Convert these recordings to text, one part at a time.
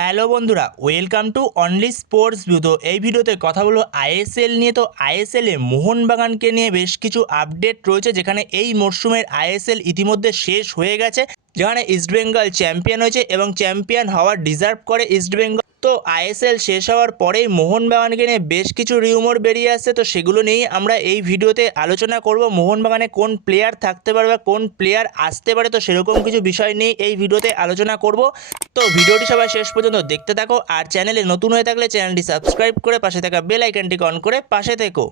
Hello বন্ধুরা, welcome to only sports view. তো এই ভিডিওতে কথা বলবো আইএসএল নিয়ে। তো আইএসএলে মোহনবাগানকে নিয়ে বেশ কিছু আপডেট রয়েছে, যেখানে এই মরশুমের আইএসএল ইতিমধ্যে শেষ হয়ে গেছে, যেখানে ইস্টবেঙ্গল চ্যাম্পিয়ন হয়েছে এবং চ্যাম্পিয়ন হওয়ার ডিজার্ভ করে ইস্টবেঙ্গল। তো আইএসএল শেষ হওয়ার পরেই মোহনবাগানকে নিয়ে বেশ কিছু রিউমার বেরিয়ে আসছে, তো সেগুলো নিয়েই আমরা এই ভিডিওতে আলোচনা করব। মোহনবাগানে কোন প্লেয়ার থাকতে পারে বা কোন প্লেয়ার আসতে পারে, তো সেরকম কিছু বিষয় নিয়ে এই ভিডিওতে আলোচনা করব। তো ভিডিওটি সবাই শেষ পর্যন্ত দেখতে থাকো, আর চ্যানেলে নতুন হয়ে থাকলে চ্যানেলটি সাবস্ক্রাইব করে পাশে থাকা বেল আইকনটি অন করে পাশে থেকো।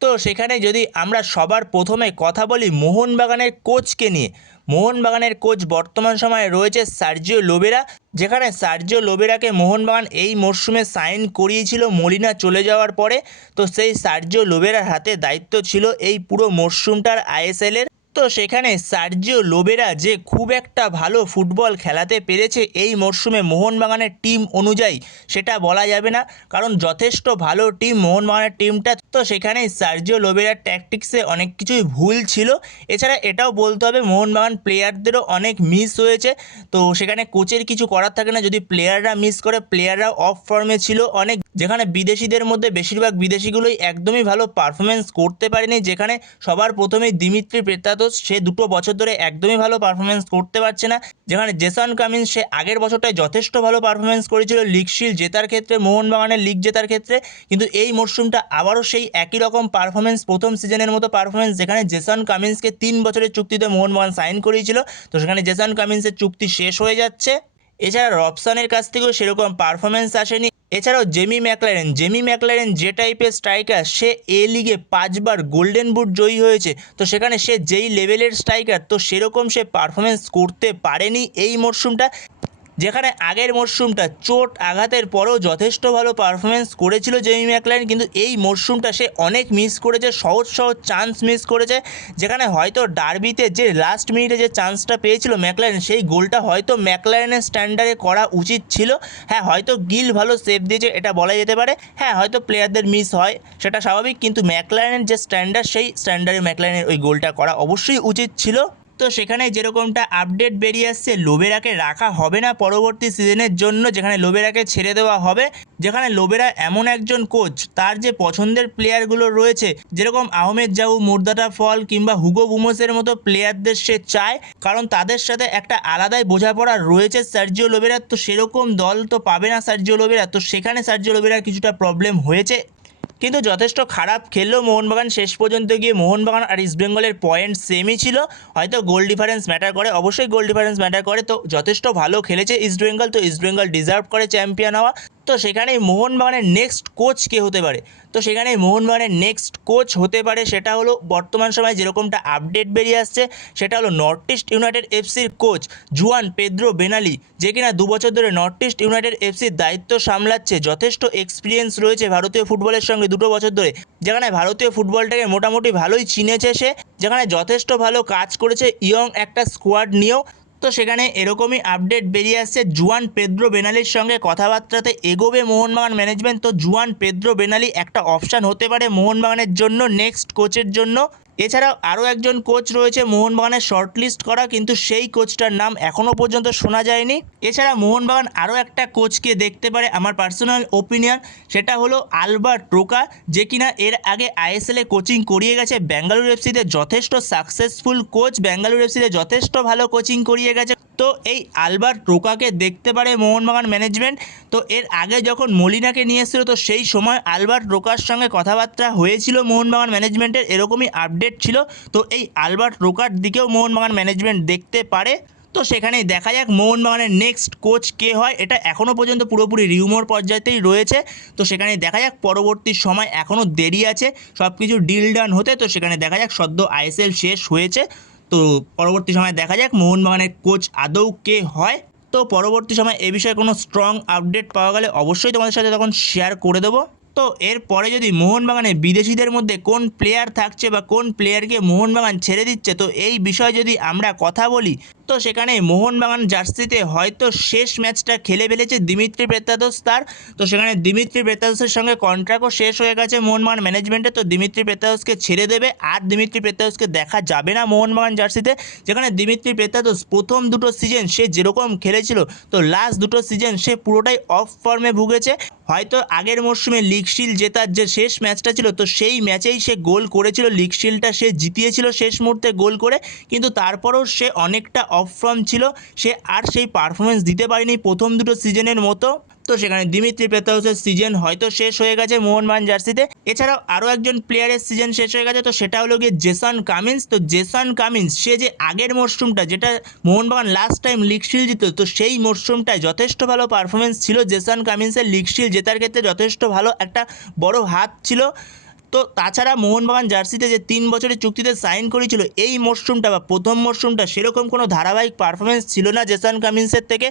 তো সেখানে যদি আমরা সবার প্রথমে কথা বলি মোহনবাগানের কোচকে নিয়ে। মোহনবাগানের কোচ বর্তমান সময়ে রয়েছে সার্জিও লোবেরা, যেখানে সার্জিও লোবেরাকে মোহনবাগান এই মরশুমে সাইন করিয়েছিল মলিনা চলে যাওয়ার পরে। তো সেই সার্জিও লোবেরার হাতে দায়িত্ব ছিল এই পুরো মরশুমটার আইএসএলের। তো সেখানে সার্জিও লোবেরা যে খুব একটা ভালো ফুটবল খেলাতে পেরেছে এই মরশুমে মোহনবাগানের টিম অনুযায়ী, সেটা বলা যাবে না, কারণ যথেষ্ট ভালো টিম মোহনবাগানের টিমটা। তো সেখানে সার্জিও লোবেরার ট্যাকটিক্সে অনেক কিছুই ভুল ছিল। এছাড়া এটাও বলতে হবে মোহনবাগান প্লেয়ারদেরও অনেক মিস হয়েছে। তো সেখানে কোচের কিছু করার থাকে না, যদি প্লেয়াররা মিস করে, প্লেয়াররাও অফ ফর্মে ছিল অনেক, যেখানে বিদেশিদের মধ্যে বেশিরভাগ বিদেশিগুলোই একদমই ভালো পারফরমেন্স করতে পারেনি। যেখানে সবার প্রথমেই দিমিত্রি পেত্রাতোস, সে 2 বছর ধরে একদমই ভালো পারফরমেন্স করতে পারছে না। যেখানে জেসন কামিন্স, সে আগের বছরটায় যথেষ্ট ভালো পারফরমেন্স করেছিল লিগ শিল্ড জেতার ক্ষেত্রে, মোহনবাগানের লিগ জেতার ক্ষেত্রে, কিন্তু এই মরশুমটা আবারও সেই একই রকম পারফরমেন্স, প্রথম সিজনের মতো পারফরমেন্স, যেখানে জেসন কামিন্সকে 3 বছরের চুক্তিতে মোহনবাগান সাইন করিয়েছিল। তো সেখানে জেসন কামিন্সের চুক্তি শেষ হয়ে যাচ্ছে। এছাড়া রবসনের কাছ থেকেও সেরকম পারফরমেন্স আসেনি। এছাড়াও জেমি ম্যাকলারেন যে টাইপের স্ট্রাইকার, সে এ লিগে 5বার গোল্ডেন বুট জয়ী হয়েছে। তো সেখানে সে যেই লেভেলের স্ট্রাইকার, তো সেরকম সে পারফরমেন্স করতে পারেনি এই মরশুমটা। যেখানে আগের মরশুমটা চোট আঘাতের পরেও যথেষ্ট ভালো পারফরমেন্স করেছিল জেমি ম্যাকলারেন, কিন্তু এই মরশুমটা সে অনেক মিস করেছে, সহজ চান্স মিস করেছে। যেখানে হয়তো ডার্বিতে যে লাস্ট মিনিটে যে চান্সটা পেয়েছিল ম্যাকলারেন, সেই গোলটা হয়তো ম্যাকলারেনের স্ট্যান্ডার্ডে করা উচিত ছিল। হ্যাঁ, হয়তো গিল ভালো সেভ দিয়েছে, এটা বলা যেতে পারে। হ্যাঁ, হয়তো প্লেয়ারদের মিস হয়, সেটা স্বাভাবিক, কিন্তু ম্যাকলারেনের যে স্ট্যান্ডার্ড, সেই স্ট্যান্ডার্ডে ম্যাকলারেনের ওই গোলটা করা অবশ্যই উচিত ছিল। তো সেখানে যেরকমটা আপডেট বেরিয়ে আসছে, লোবেরাকে রাখা হবে না পরবর্তী সিজনের জন্য, যেখানে লোবেরাকে ছেড়ে দেওয়া হবে। যেখানে লোবেরা এমন একজন কোচ, তার যে পছন্দের প্লেয়ারগুলো রয়েছে, যেরকম আহমেদ জাউ, মুর্দাটা ফল কিংবা হুগো বুমোসের মতো প্লেয়ারদের সে চায়, কারণ তাদের সাথে একটা আলাদাই বোঝাপড়া রয়েছে সার্জিও লোবেরার। তো সেরকম দল তো পাবে না সার্জিও লোবেরা, তো সেখানে সার্জিও লোবেরার কিছুটা প্রবলেম হয়েছে। কিন্তু যথেষ্ট খারাপ খেললেও মোহনবাগান শেষ পর্যন্ত গিয়ে, মোহনবাগান আর ইস্টবেঙ্গলের পয়েন্ট সেমই ছিল। হয়তো গোল ডিফারেন্স ম্যাটার করে, অবশ্যই গোল ডিফারেন্স ম্যাটার করে। তো যথেষ্ট ভালো খেলেছে ইস্টবেঙ্গল, তো ইস্টবেঙ্গল ডিজার্ভ করে চ্যাম্পিয়ন হওয়া। তো সেখানেই মোহনবাগানের নেক্সট কোচ কে হতে পারে, তো সেখানে মোহনবাগানের নেক্সট কোচ হতে পারে, সেটা হলো বর্তমান সময়ে যেরকমটা আপডেট বেরিয়ে আসছে, সেটা হলো নর্থ ইস্ট ইউনাইটেড এফসির কোচ জুয়ান পেদ্রো বেনালি, যে কিনা 2 বছর ধরে নর্থ ইস্ট ইউনাইটেড এফসির দায়িত্ব সামলাচ্ছে। যথেষ্ট এক্সপিরিয়েন্স রয়েছে ভারতীয় ফুটবলের সঙ্গে 2 বছর ধরে, যেখানে ভারতীয় ফুটবলটাকে মোটামুটি ভালোই চিনেছে সে, যেখানে যথেষ্ট ভালো কাজ করেছে ইয়ং একটা স্কোয়াড নিয়েও। তো সেখানে এরকমই আপডেট বেরিয়ে আসছে, জুয়ান পেদ্রো বেনালির সঙ্গে কথাবার্তাতে এগোবে মোহনবাগান ম্যানেজমেন্ট। তো জুয়ান পেদ্রো বেনালি একটা অপশান হতে পারে মোহনবাগানের জন্য নেক্সট কোচের জন্য। এছাড়াও আরও একজন কোচ রয়েছে মোহনবাগানের শর্টলিস্ট করা, কিন্তু সেই কোচটার নাম এখনও পর্যন্ত শোনা যায়নি। এছাড়া মোহনবাগান আরও একটা কোচকে দেখতে পারে, আমার পার্সোনাল ওপিনিয়ন, সেটা হলো আলবার্ট রোকা, যে কিনা এর আগে আইএসএলে কোচিং করিয়ে গেছে বেঙ্গালুরু এফসিতে। যথেষ্ট সাকসেসফুল কোচ, বেঙ্গালুরু এফসিতে যথেষ্ট ভালো কোচিং করিয়ে গেছে। তো এই আলবার্ট রোকাকে দেখতে পারে মোহনবাগান ম্যানেজমেন্ট। তো এর আগে যখন মলিনাকে নিয়ে এসেছিল, তো সেই সময় আলবার্ট রোকার সঙ্গে কথাবার্তা হয়েছিল মোহনবাগান ম্যানেজমেন্টের, এরকমই আপডেট ছিল। তো এই আলবার্ট রোকার দিকেও মোহনবাগান ম্যানেজমেন্ট দেখতে পারে। তো সেখানেই দেখা যাক মোহনবাগানের নেক্সট কোচ কে হয়, এটা এখনও পর্যন্ত পুরোপুরি রিউমোর পর্যায়েতেই রয়েছে। তো সেখানে দেখা যাক, পরবর্তী সময় এখনও দেরি আছে সব কিছু ডিল ডান হতে। তো সেখানে দেখা যাক, সদ্য আইএসএল শেষ হয়েছে, তো পরবর্তী সময় দেখা যাক মোহনবাগানের কোচ আদৌ কে হয়। তো পরবর্তী সময় এ বিষয়ে কোনো স্ট্রং আপডেট পাওয়া গেলে অবশ্যই তোমাদের সাথে তখন শেয়ার করে দেবো। তো এরপরে যদি মোহনবাগানে বিদেশিদের মধ্যে কোন প্লেয়ার থাকছে বা কোন প্লেয়ারকে মোহনবাগান ছেড়ে দিচ্ছে, তো এই বিষয়ে যদি আমরা কথা বলি, তো সেখানে মোহনবাগান জার্সিতে হয়তো শেষ ম্যাচটা খেলে ফেলেছে দিমিত্রি পেত্রাদোস তার। তো সেখানে দিমিত্রি পেত্রাদোসের সঙ্গে কন্ট্রাক্টও শেষ হয়ে গেছে মোহনবাগান ম্যানেজমেন্টে। তো দিমিত্রি পেত্রাদোসকে ছেড়ে দেবে, আর দিমিত্রি পেত্রাদোসকে দেখা যাবে না মোহনবাগান জার্সিতে। যেখানে দিমিত্রি পেত্রাদোস প্রথম দুটো সিজন সে যেরকম খেলেছিল, তো লাস্ট দুটো সিজন সে পুরোটাই অফ ফর্মে ভুগেছে। হয়তো আগের মরশুমে লিগ শিল্ড জেতার যে শেষ ম্যাচটা ছিল, তো সেই ম্যাচেই সে গোল করেছিল, লিগ শিল্ডটা সে জিতিয়েছিল শেষ মুহূর্তে গোল করে, কিন্তু তারপরেও সে অনেকটা অফ ফর্ম ছিল, সে আর সেই পারফরমেন্স দিতে পারেনি প্রথম দুটো সিজনের মতো। তো সেখানে দিমিত্রি পেত্রাদোসের সিজন হয়তো শেষ হয়ে গেছে মোহনবাগান জার্সিতে। এছাড়াও আরও একজন প্লেয়ারের সিজন শেষ হয়ে গেছে, তো সেটা হলো গিয়ে জেসন কামিন্স। তো জেসন কামিন্স সে যে আগের মরশুমটা যেটা Mohun Bagan last time league shield জিতল, তো সেই মরশুমটায় যথেষ্ট ভালো পারফরমেন্স ছিল জেসন কামিন্সের, লিগ শিল্ড জেতার ক্ষেত্রে যথেষ্ট ভালো একটা বড় হাত ছিল। তো তাছাড়া মোহনবাগান জার্সিতে যে 3 বছরের চুক্তিতে সাইন করেছিল, এই মরশুমটা বা প্রথম মরশুমটা সেরকম কোনো ধারাবাহিক পারফরমেন্স ছিল না জেসন কামিন্সের থেকে।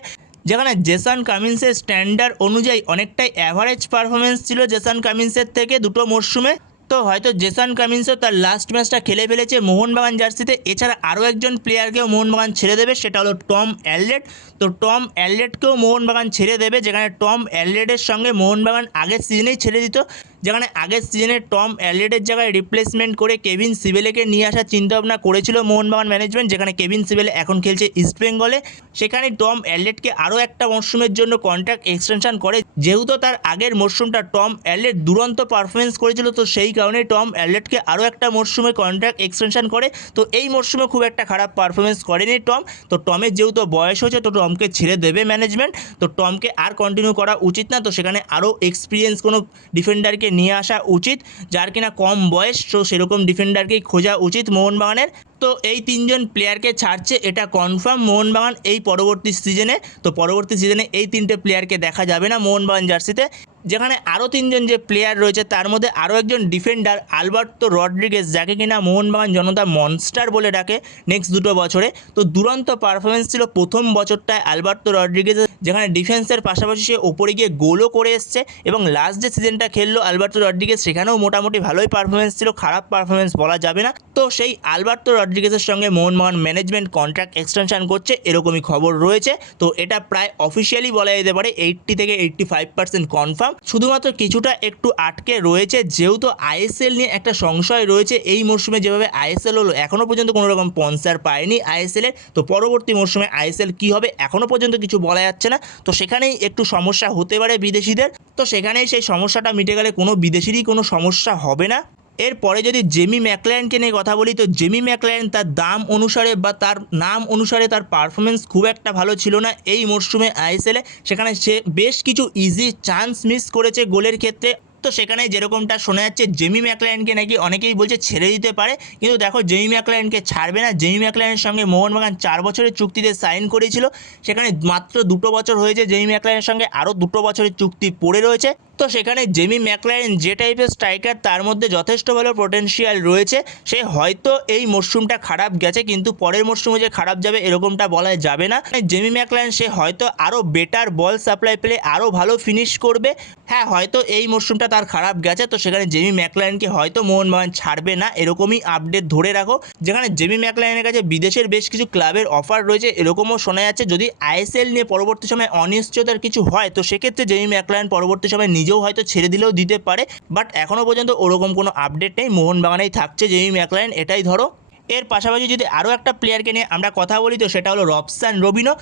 যেখানে জেসন কামিন্সের স্ট্যান্ডার্ড অনুযায়ী অনেকটাই অ্যাভারেজ পারফরমেন্স ছিল জেসন কামিন্সের থেকে দুটো মরশুমে। তো হয়তো জেসন কামিন্সও তার লাস্ট ম্যাচটা খেলে ফেলেছে মোহনবাগান জার্সিতে। এছাড়া আরও একজন প্লেয়ারকেও মোহনবাগান ছেড়ে দেবে, সেটা হলো টম অ্যালরেড। তো টম অ্যালরেডকেও মোহনবাগান ছেড়ে দেবে, যেখানে টম অ্যালরেডের সঙ্গে মোহনবাগান আগের সিজনেই ছেড়ে দিত। যেখানে আগের সিজনে টম অ্যালরেডের জায়গায় রিপ্লেসমেন্ট করে কেভিন সিবেলেকে নিয়ে আসার চিন্তাভাবনা করেছিল মোহনবাগান ম্যানেজমেন্ট, যেখানে কেভিন সিবেলে এখন খেলছে ইস্টবেঙ্গলে। সেখানে টম অ্যালরেডকে আরও একটা মরশুমের জন্য কন্ট্রাক্ট এক্সটেনশন করে, যেহেতু তার আগের মরশুমটা টম অ্যালরেড দুরন্ত পারফরমেন্স করেছিল, তো সেই কারণে টম অ্যালরেডকে আরও একটা মরশুমে কন্ট্রাক্ট এক্সটেনশন করে। তো এই মরশুমে খুব একটা খারাপ পারফরমেন্স করেনি টম। তো টমের যেহেতু বয়স হয়েছে, তো টমকে ছেড়ে দেবে ম্যানেজমেন্ট। তো টমকে আর কন্টিনিউ করা উচিত না, তো সেখানে আরও এক্সপিরিয়েন্স কোনো ডিফেন্ডারকে নিয়ে আসা উচিত, যার কিনা কম বয়স, তো সেরকম ডিফেন্ডারকেই খোঁজা উচিত মোহনবাগানের। তো এই 3জন প্লেয়ারকে ছাড়ছে, এটা কনফার্ম মোহনবাগান এই পরবর্তী সিজনে। তো পরবর্তী সিজনে এই 3টে প্লেয়ারকে দেখা যাবে না মোহনবাগান জার্সিতে। যেখানে আরও 3জন যে প্লেয়ার রয়েছে, তার মধ্যে আরও একজন ডিফেন্ডার আলবার্তো রড্রিগেজ, যাকে কিনা মোহনবাগান জনতা মনস্টার বলে ডাকে নেক্সট দুটো বছরে। তো দুরন্ত পারফরমেন্স ছিল প্রথম বছরটায় আলবার্তো রড্রিগেজের, যেখানে ডিফেন্সের পাশাপাশি সে ওপরে গিয়ে গোলও করে এসছে। এবং লাস্ট যে সিজনটা খেললো আলবার্তো রড্রিগেজ, সেখানেও মোটামুটি ভালোই পারফরমেন্স ছিল, খারাপ পারফরমেন্স বলা যাবে না। তো সেই আলবার্তো রড্রিগেজের সঙ্গে মোহনবাগান ম্যানেজমেন্ট কন্ট্রাক্ট এক্সটেনশন করছে, এরকমই খবর রয়েছে। তো এটা প্রায় অফিসিয়ালি বলা যেতে পারে 80 থেকে 85% কনফার্ম। শুধুমাত্র কিছুটা একটু আটকে রয়েছে, যেহেতু আইএসএল নিয়ে একটা সংশয় রয়েছে। এই মরশুমে যেভাবে আইএসএল হলো, এখনও পর্যন্ত কোনো রকম স্পন্সর পায়নি আইএসএলের। তো পরবর্তী মরশুমে আইএসএল কী হবে এখনও পর্যন্ত কিছু বলা যাচ্ছে না। তো সেখানেই একটু সমস্যা হতে পারে বিদেশিদের। তো সেখানেই সেই সমস্যাটা মিটে গেলে কোনো বিদেশিরই কোনো সমস্যা হবে না। এরপরে যদি জেমি ম্যাকলারেনকে নিয়ে কথা বলি, তো জেমি ম্যাকলারেন তার দাম অনুসারে বা তার নাম অনুসারে তার পারফরমেন্স খুব একটা ভালো ছিল না এই মরশুমে আইএসএলে। সেখানে সে বেশ কিছু ইজি চান্স মিস করেছে গোলের ক্ষেত্রে। তো সেখানে যেরকমটা শোনা যাচ্ছে, জেমি ম্যাকলারেনকে নাকি অনেকেই বলছে ছেড়ে দিতে পারে, কিন্তু দেখো জেমি ম্যাকলারেনকে ছাড়বে না। জেমি ম্যাকলারেনের সঙ্গে মোহনবাগান 4 বছরের চুক্তিতে সাইন করেছিল, সেখানে মাত্র 2 বছর হয়েছে। জেমি ম্যাকলারেনের সঙ্গে আরও 2 বছরের চুক্তি পড়ে রয়েছে। তো সেখানে জেমি ম্যাকলারেন যে টাইপের স্ট্রাইকার, তার মধ্যে যথেষ্ট ভালো পটেনশিয়াল রয়েছে। সে হয়তো এই মরশুমটা খারাপ গেছে, কিন্তু পরের মরশুমে যে খারাপ যাবে এরকমটা বলা যাবে না। জেমি ম্যাকলারেন সে হয়তো আরও বেটার বল সাপ্লাই পেলে আরও ভালো ফিনিশ করবে। হ্যাঁ, হয়তো এই মরশুমটা তার খারাপ গেছে, তো সেখানে জেমি ম্যাকলারেনকে হয়তো মোহনবাগান ছাড়বে না, এরকমই আপডেট ধরে রাখো। যেখানে জেমি ম্যাকলারেনের কাছে বিদেশের বেশ কিছু ক্লাবের অফার রয়েছে, এরকমও শোনা যাচ্ছে। যদি আইএসএল নিয়ে পরবর্তী সময় অনিশ্চয়তার কিছু হয়, তো সেক্ষেত্রে জেমি ম্যাকলারেন পরবর্তী সময় নিজেও হয়তো ছেড়ে দিলেও দিতে পারে। বাট এখনও পর্যন্ত ওরকম কোনো আপডেট নেই, মোহনবাগানেই থাকছে জেমি ম্যাকলারেন, এটাই ধরো। এর পাশাপাশি যদি আরও একটা প্লেয়ারকে নিয়ে আমরা কথা বলি, তো সেটা হলো রবসান রবিনো।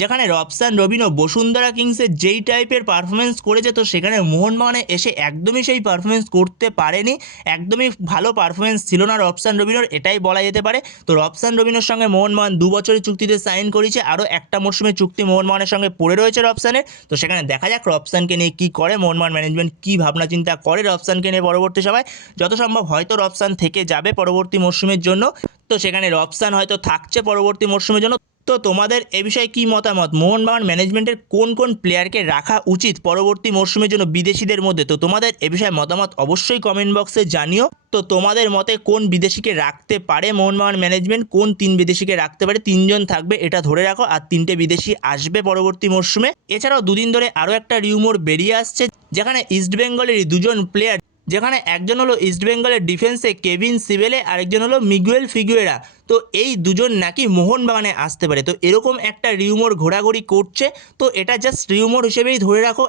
যেখানে রবসান রবিনো বসুন্ধরা কিংসের যেই টাইপের পারফরমেন্স করেছে, তো সেখানে মোহনবাগানে এসে একদমই সেই পারফরমেন্স করতে পারেনি। একদমই ভালো পারফরমেন্স ছিল না রবসান রবিনোর, এটাই বলা যেতে পারে। তো রবসান রবিনোর সঙ্গে মোহনবাগান 2 বছরের চুক্তিতে সাইন করেছে, আরও একটা মরশুমের চুক্তি মোহনবাগানের সঙ্গে পড়ে রয়েছে রবসানের। তো সেখানে দেখা যাক রবসানকে নিয়ে কী করে মোহনবাগান ম্যানেজমেন্ট, কী ভাবনা চিন্তা করে রবসানকে নিয়ে পরবর্তী সময়। যত সম্ভব হয়তো রবসান থেকে যাবে পরবর্তী মরশুমের জন্য। তো সেখানে রবসান হয়তো থাকছে পরবর্তী মরশুমের জন্য। তো তোমাদের এ বিষয়ে কী মতামত? মোহনবাগান ম্যানেজমেন্টের কোন কোন প্লেয়ারকে রাখা উচিত পরবর্তী মরশুমের জন্য বিদেশিদের মধ্যে? তো তোমাদের এ বিষয়ে মতামত অবশ্যই কমেন্ট বক্সে জানিও। তো তোমাদের মতে কোন বিদেশিকে রাখতে পারে মোহনবাগান ম্যানেজমেন্ট, কোন 3 বিদেশিকে রাখতে পারে? 3 জন থাকবে এটা ধরে রাখো, আর 3টে বিদেশি আসবে পরবর্তী মরশুমে। এছাড়াও দুদিন ধরে আরও একটা রিউমোর বেরিয়ে আসছে, যেখানে ইস্টবেঙ্গলেরই 2জন প্লেয়ার যেখানে একজন হলো ইস্টবেঙ্গলের ডিফেন্সে কেভিন সিবেলে, আরেকজন হলো মিগুয়েল ফিগুয়েরা। তো এই দুজন নাকি মোহনবাগানে আসতে পারে। তো এরকম একটা রিউমোর ঘোরাঘুরি করছে। তো এটা জাস্ট রিউমোর হিসেবেই ধরে রাখো।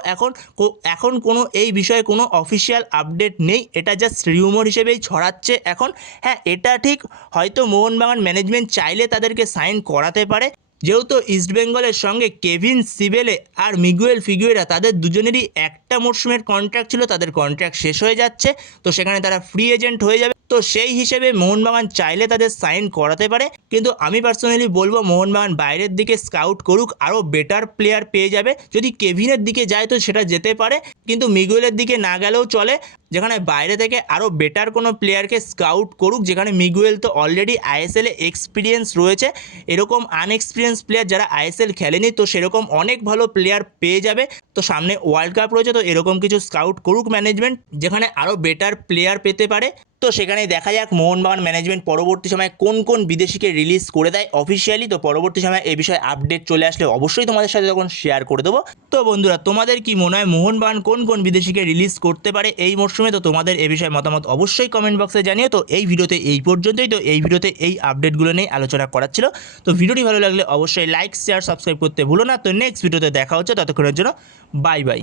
এখন কোনো এই বিষয়ে কোনো অফিসিয়াল আপডেট নেই, এটা জাস্ট রিউমোর হিসেবেই ছড়াচ্ছে এখন। হ্যাঁ, এটা ঠিক, হয়তো মোহনবাগান ম্যানেজমেন্ট চাইলে তাদেরকে সাইন করাতে পারে, যেহেতু ইস্টবেঙ্গলের সঙ্গে কেভিন সিবেলে আর মিগুয়েল ফিগুয়েরা তাদের দুজনেরই একটা মরশুমের কন্ট্রাক্ট ছিল, তাদের কন্ট্রাক্ট শেষ হয়ে যাচ্ছে। তো সেখানে তারা ফ্রি এজেন্ট হয়ে যাবে। তো সেই হিসেবে মোহনবাগান চাইলে তাদের সাইন করাতে পারে। কিন্তু আমি পার্সোনালি বলবো মোহনবাগান বাইরের দিকে স্কাউট করুক, আরও বেটার প্লেয়ার পেয়ে যাবে। যদি কেভিনের দিকে যায় তো সেটা যেতে পারে, কিন্তু মিগুয়েলের দিকে না গেলেও চলে। যেখানে বাইরে থেকে আরও বেটার কোনো প্লেয়ারকে স্কাউট করুক, যেখানে মিগুয়েল তো অলরেডি আইএসএলে এক্সপিরিয়েন্স রয়েছে। এরকম আনএক্সপিরিয়েন্স প্লেয়ার যারা আইএসএল খেলেনি, তো সেরকম অনেক ভালো প্লেয়ার পেয়ে যাবে। তো সামনে ওয়ার্ল্ড কাপ রয়েছে, তো এরকম কিছু স্কাউট করুক ম্যানেজমেন্ট, যেখানে আরও বেটার প্লেয়ার পেতে পারে। তো সেখানে দেখা যাক মোহনবাগান ম্যানেজমেন্ট পরবর্তী সময়ে কোন কোন বিদেশিকে রিলিজ করে দেয় অফিসিয়ালি। তো পরবর্তী সময়ে এই বিষয়ে আপডেট চলে আসলে অবশ্যই তোমাদের সাথে তখন শেয়ার করে দেবো। তো বন্ধুরা, তোমাদের কি মনে হয় মোহনবাগান কোন কোন বিদেশিকে রিলিজ করতে পারে এই মরশুমে? তো তোমাদের এই বিষয়ে মতামত অবশ্যই কমেন্ট বক্সে জানিও। তো এই ভিডিওতে এই পর্যন্তই। তো এই ভিডিওতে এই আপডেটগুলো নিয়ে আলোচনা করার ছিল। তো ভিডিওটি ভালো লাগলে অবশ্যই লাইক, শেয়ার, সাবস্ক্রাইব করতে ভুলো না। তো নেক্সট ভিডিওতে দেখা হচ্ছে, ততক্ষণের জন্য বাই বাই।